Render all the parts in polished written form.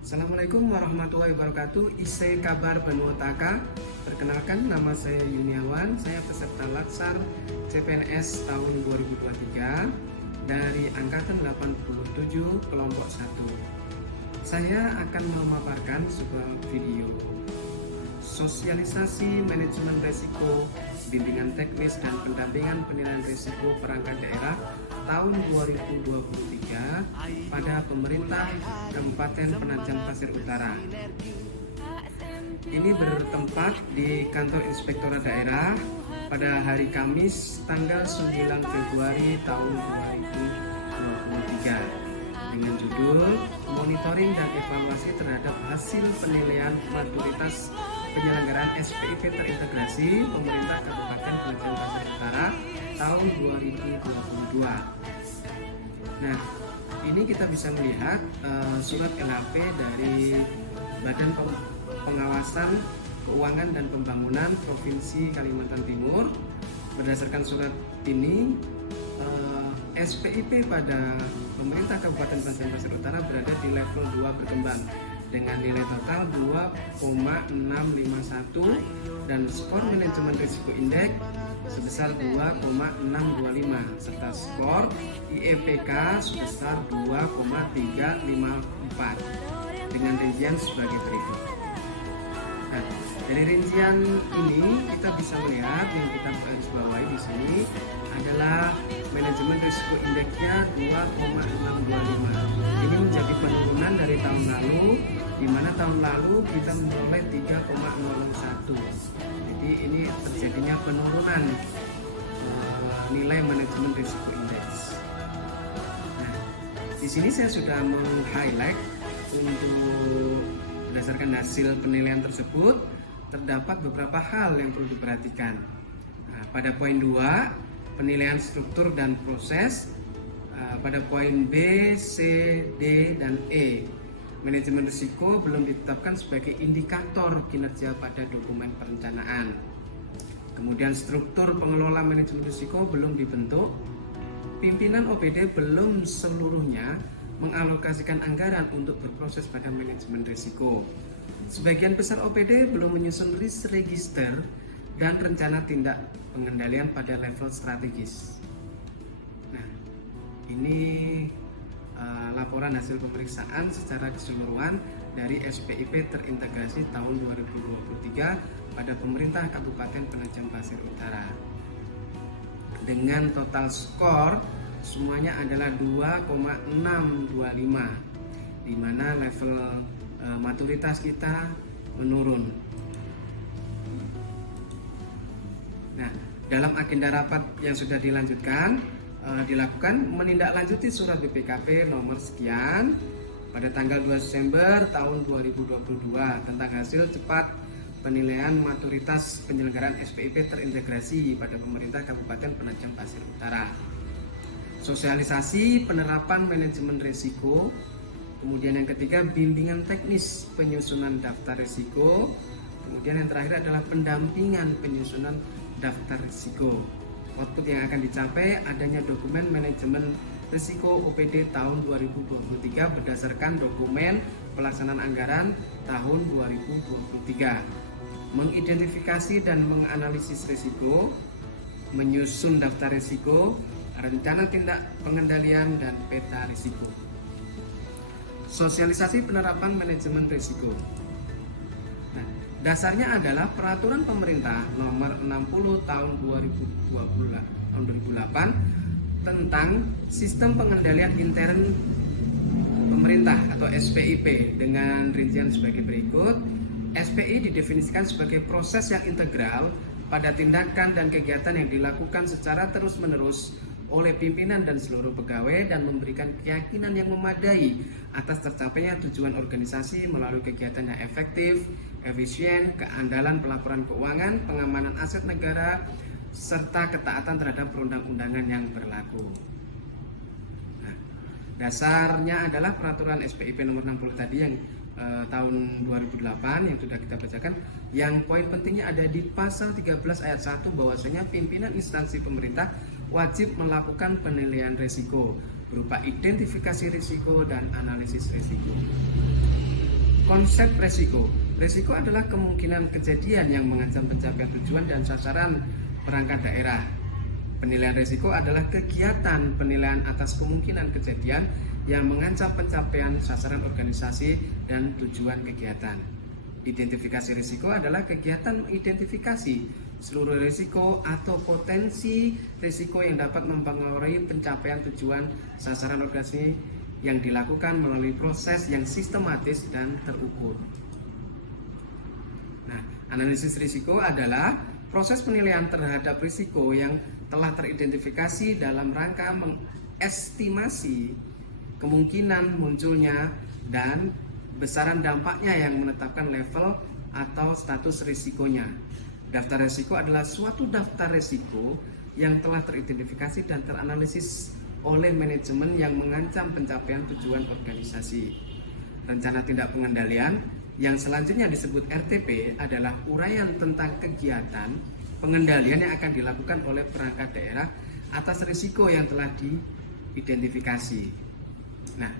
Assalamualaikum warahmatullahi wabarakatuh. Ise kabar Benuotaka. Perkenalkan, nama saya Yuniawan. Saya peserta Latsar CPNS tahun 2023 dari angkatan 87 kelompok 1. Saya akan memaparkan sebuah video sosialisasi manajemen risiko, bimbingan teknis dan pendampingan penilaian risiko perangkat daerah tahun 2023 pada pemerintah Kabupaten Penajam Pasir Utara. Ini bertempat di kantor Inspektorat Daerah pada hari Kamis tanggal 9 Februari tahun 2023 dengan judul Monitoring dan Evaluasi terhadap hasil penilaian maturitas penyelenggaraan SPIP terintegrasi pemerintah Kabupaten Penajam Pasir Utara tahun 2022. Nah, ini kita bisa melihat surat LHP dari Badan Pengawasan Keuangan dan Pembangunan Provinsi Kalimantan Timur. Berdasarkan surat ini, SPIP pada pemerintah Kabupaten Penajam Pasir Utara berada di level 2 berkembang dengan nilai total 2,651 dan skor manajemen risiko indeks sebesar 2,625 serta skor IEPK sebesar 2,354 dengan rincian sebagai berikut. Nah, dari rincian ini kita bisa melihat yang kita garis bawahi di sini adalah manajemen risiko indeksnya 2,625. Ini menjadi penurunan dari tahun lalu, di mana tahun lalu kita memperoleh 3,01. Jadi ini terjadinya penurunan nilai manajemen risiko indeks. Nah, di sini saya sudah meng-highlight untuk berdasarkan hasil penilaian tersebut terdapat beberapa hal yang perlu diperhatikan. Nah, pada poin 2, penilaian struktur dan proses. Pada poin B, C, D, dan E, manajemen risiko belum ditetapkan sebagai indikator kinerja pada dokumen perencanaan. Kemudian struktur pengelola manajemen risiko belum dibentuk. Pimpinan OPD belum seluruhnya mengalokasikan anggaran untuk berproses pada manajemen risiko. Sebagian besar OPD belum menyusun risk register dan rencana tindak pengendalian pada level strategis. Nah, ini laporan hasil pemeriksaan secara keseluruhan dari SPIP terintegrasi tahun 2023 pada pemerintah Kabupaten Penajam Pasir Utara. Dengan total skor semuanya adalah 2,625, di mana level maturitas kita menurun. Nah, dalam agenda rapat yang sudah dilanjutkan, dilakukan menindaklanjuti surat BPKP nomor sekian pada tanggal 2 Desember tahun 2022 tentang hasil cepat penilaian maturitas penyelenggaraan SPIP terintegrasi pada pemerintah Kabupaten Penajam Pasir Utara. Sosialisasi penerapan manajemen risiko. Kemudian yang ketiga, bimbingan teknis penyusunan daftar risiko. Kemudian yang terakhir adalah pendampingan penyusunan daftar risiko. Output yang akan dicapai adanya dokumen manajemen risiko OPD tahun 2023 berdasarkan dokumen pelaksanaan anggaran tahun 2023. Mengidentifikasi dan menganalisis risiko, menyusun daftar risiko, rencana tindak pengendalian, dan peta risiko. Sosialisasi penerapan manajemen risiko. Nah, dasarnya adalah peraturan pemerintah nomor 60 tahun 2008 tentang sistem pengendalian intern pemerintah atau SPIP dengan rincian sebagai berikut. SPI didefinisikan sebagai proses yang integral pada tindakan dan kegiatan yang dilakukan secara terus-menerus oleh pimpinan dan seluruh pegawai dan memberikan keyakinan yang memadai atas tercapainya tujuan organisasi melalui kegiatan yang efektif, efisien, keandalan pelaporan keuangan, pengamanan aset negara, serta ketaatan terhadap perundang-undangan yang berlaku. Nah, dasarnya adalah peraturan SPIP nomor 60 tadi yang tahun 2008 yang sudah kita bacakan. Yang poin pentingnya ada di pasal 13 ayat 1 bahwasanya pimpinan instansi pemerintah wajib melakukan penilaian risiko berupa identifikasi risiko dan analisis risiko. Konsep resiko. Resiko adalah kemungkinan kejadian yang mengancam pencapaian tujuan dan sasaran perangkat daerah. Penilaian resiko adalah kegiatan penilaian atas kemungkinan kejadian yang mengancam pencapaian sasaran organisasi dan tujuan kegiatan. Identifikasi risiko adalah kegiatan mengidentifikasi seluruh risiko atau potensi risiko yang dapat mempengaruhi pencapaian tujuan sasaran organisasi yang dilakukan melalui proses yang sistematis dan terukur. Nah, analisis risiko adalah proses penilaian terhadap risiko yang telah teridentifikasi dalam rangka mengestimasi kemungkinan munculnya dan besaran dampaknya yang menetapkan level atau status risikonya. Daftar risiko adalah suatu daftar risiko yang telah teridentifikasi dan teranalisis oleh manajemen yang mengancam pencapaian tujuan organisasi. Rencana tindak pengendalian yang selanjutnya disebut RTP adalah uraian tentang kegiatan pengendalian yang akan dilakukan oleh perangkat daerah atas risiko yang telah diidentifikasi. Nah,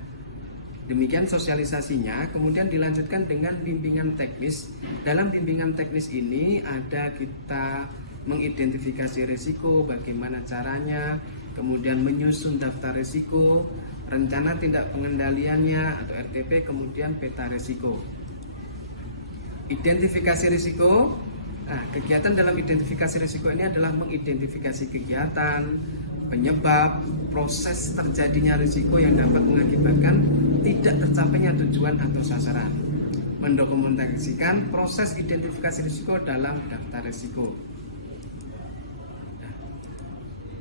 demikian sosialisasinya. Kemudian dilanjutkan dengan bimbingan teknis. Dalam bimbingan teknis ini ada kita mengidentifikasi risiko, bagaimana caranya, kemudian menyusun daftar risiko, rencana tindak pengendaliannya atau RTP, kemudian peta risiko. Identifikasi risiko. Nah, kegiatan dalam identifikasi risiko ini adalah mengidentifikasi kegiatan, penyebab, proses terjadinya risiko yang dapat mengakibatkan tidak tercapainya tujuan atau sasaran. Mendokumentasikan proses identifikasi risiko dalam daftar risiko. Nah,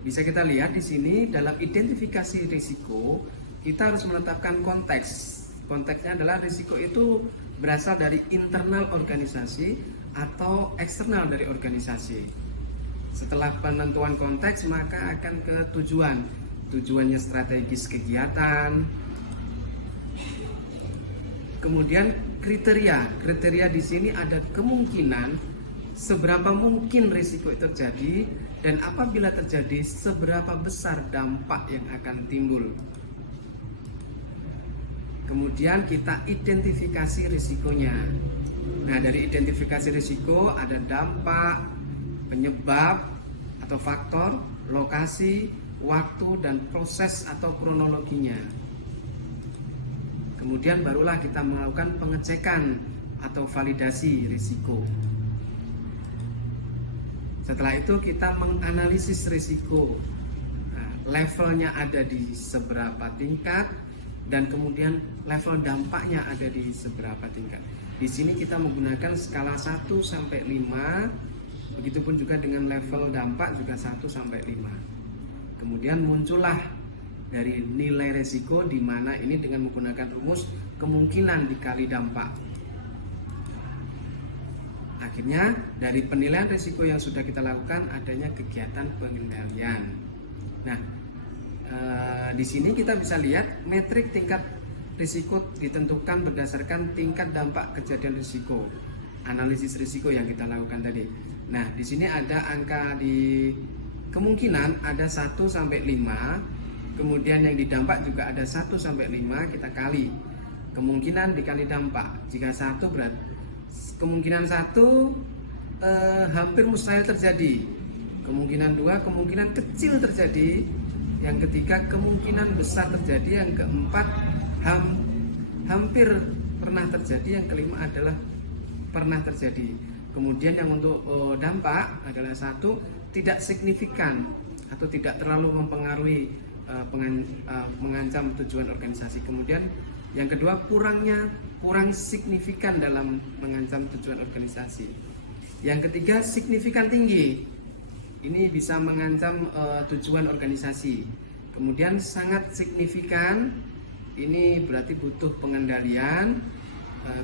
bisa kita lihat di sini dalam identifikasi risiko kita harus menetapkan konteks. Konteksnya adalah risiko itu berasal dari internal organisasi atau eksternal dari organisasi. Setelah penentuan konteks maka akan ke tujuan. Tujuannya strategis kegiatan. Kemudian kriteria. Kriteria di sini ada kemungkinan seberapa mungkin risiko itu terjadi dan apabila terjadi seberapa besar dampak yang akan timbul. Kemudian kita identifikasi risikonya. Nah, dari identifikasi risiko ada dampak, penyebab atau faktor, lokasi, waktu, dan proses atau kronologinya. Kemudian barulah kita melakukan pengecekan atau validasi risiko. Setelah itu kita menganalisis risiko. Nah, levelnya ada di seberapa tingkat dan kemudian level dampaknya ada di seberapa tingkat. Di sini kita menggunakan skala 1 sampai 5. Begitupun juga dengan level dampak juga 1 sampai 5. Kemudian muncullah dari nilai risiko di mana ini dengan menggunakan rumus kemungkinan dikali dampak. Akhirnya dari penilaian risiko yang sudah kita lakukan adanya kegiatan pengendalian. Nah, di sini kita bisa lihat metrik tingkat risiko ditentukan berdasarkan tingkat dampak kejadian risiko. Analisis risiko yang kita lakukan tadi. Nah, di sini ada angka di kemungkinan ada 1 sampai 5. Kemudian yang didampak juga ada 1 sampai 5, kita kali. Kemungkinan dikali dampak. Jika 1 berat kemungkinan 1 hampir mustahil terjadi. Kemungkinan 2 kemungkinan kecil terjadi. Yang ketiga kemungkinan besar terjadi. Yang keempat hampir pernah terjadi. Yang kelima adalah pernah terjadi. Kemudian yang untuk dampak adalah 1 tidak signifikan atau tidak terlalu mempengaruhi mengancam tujuan organisasi. Kemudian yang kedua kurang signifikan dalam mengancam tujuan organisasi. Yang ketiga signifikan tinggi. Ini bisa mengancam tujuan organisasi. Kemudian sangat signifikan. Ini berarti butuh pengendalian.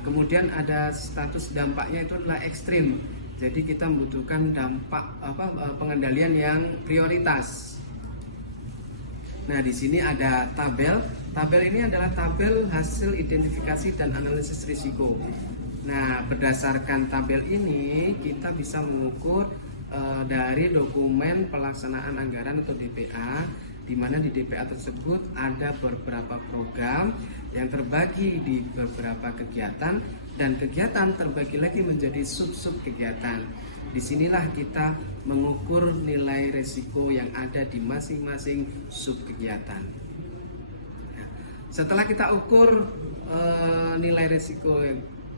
Kemudian ada status dampaknya itu adalah ekstrim. Jadi kita membutuhkan dampak pengendalian yang prioritas. Nah, di sini ada tabel. Tabel ini adalah tabel hasil identifikasi dan analisis risiko. Nah, berdasarkan tabel ini kita bisa mengukur dari dokumen pelaksanaan anggaran atau DPA di mana di DPA tersebut ada beberapa program yang terbagi di beberapa kegiatan, dan kegiatan terbagi lagi menjadi sub-sub kegiatan. Disinilah kita mengukur nilai resiko yang ada di masing-masing sub kegiatan. Nah, setelah kita ukur nilai resiko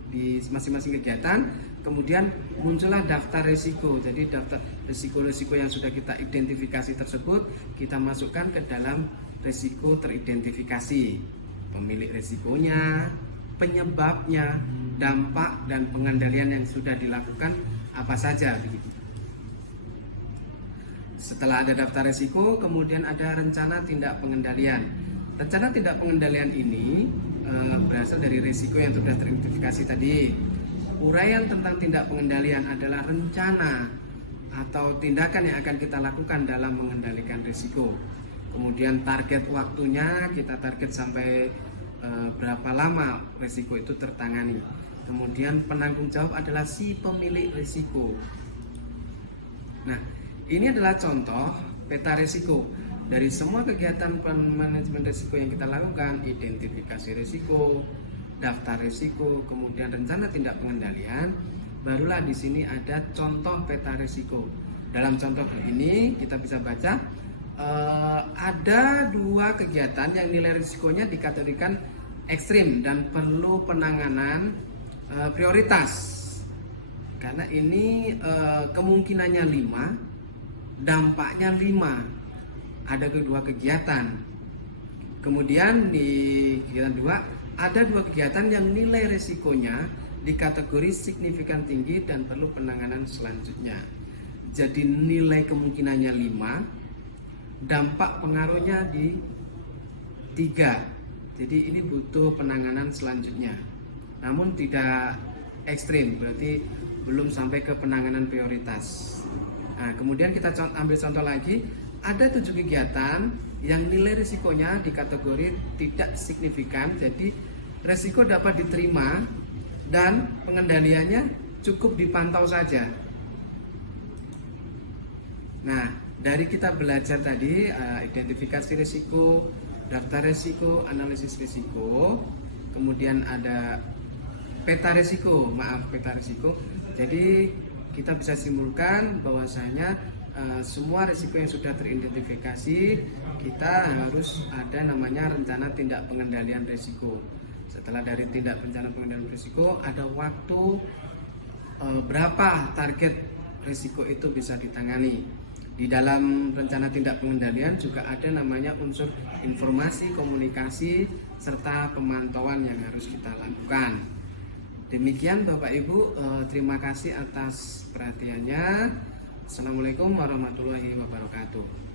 di masing-masing kegiatan, kemudian muncullah daftar resiko. Jadi daftar resiko-resiko yang sudah kita identifikasi tersebut kita masukkan ke dalam resiko teridentifikasi. Pemilik resikonya, penyebabnya, dampak dan pengendalian yang sudah dilakukan apa saja begitu. Setelah ada daftar resiko, kemudian ada rencana tindak pengendalian. Rencana tindak pengendalian ini berasal dari resiko yang sudah teridentifikasi tadi. Uraian tentang tindak pengendalian adalah rencana atau tindakan yang akan kita lakukan dalam mengendalikan risiko. Kemudian target waktunya, kita target sampai berapa lama risiko itu tertangani. Kemudian penanggung jawab adalah si pemilik risiko. Nah, ini adalah contoh peta risiko. Dari semua kegiatan manajemen risiko yang kita lakukan, identifikasi risiko, daftar risiko, kemudian rencana tindak pengendalian, barulah di sini ada contoh peta risiko. Dalam contoh ini kita bisa baca ada 2 kegiatan yang nilai risikonya dikategorikan ekstrim dan perlu penanganan prioritas. Karena ini kemungkinannya 5, dampaknya 5. Ada kedua kegiatan. Kemudian di kegiatan 2 ada 2 kegiatan yang nilai resikonya di kategori signifikan tinggi dan perlu penanganan selanjutnya. Jadi nilai kemungkinannya 5, dampak pengaruhnya di 3. Jadi ini butuh penanganan selanjutnya. Namun tidak ekstrim, berarti belum sampai ke penanganan prioritas. Nah, kemudian kita ambil contoh lagi. Ada 7 kegiatan yang nilai risikonya di kategori tidak signifikan, jadi risiko dapat diterima dan pengendaliannya cukup dipantau saja. Nah, dari kita belajar tadi identifikasi risiko, daftar risiko, analisis risiko, kemudian ada peta risiko. Jadi kita bisa simpulkan bahwasanya semua risiko yang sudah teridentifikasi, kita harus ada namanya rencana tindak pengendalian risiko. Setelah dari tindak rencana pengendalian risiko, ada waktu berapa target risiko itu bisa ditangani. Di dalam rencana tindak pengendalian juga ada namanya unsur informasi, komunikasi, serta pemantauan yang harus kita lakukan. Demikian Bapak Ibu, terima kasih atas perhatiannya. Assalamualaikum warahmatullahi wabarakatuh.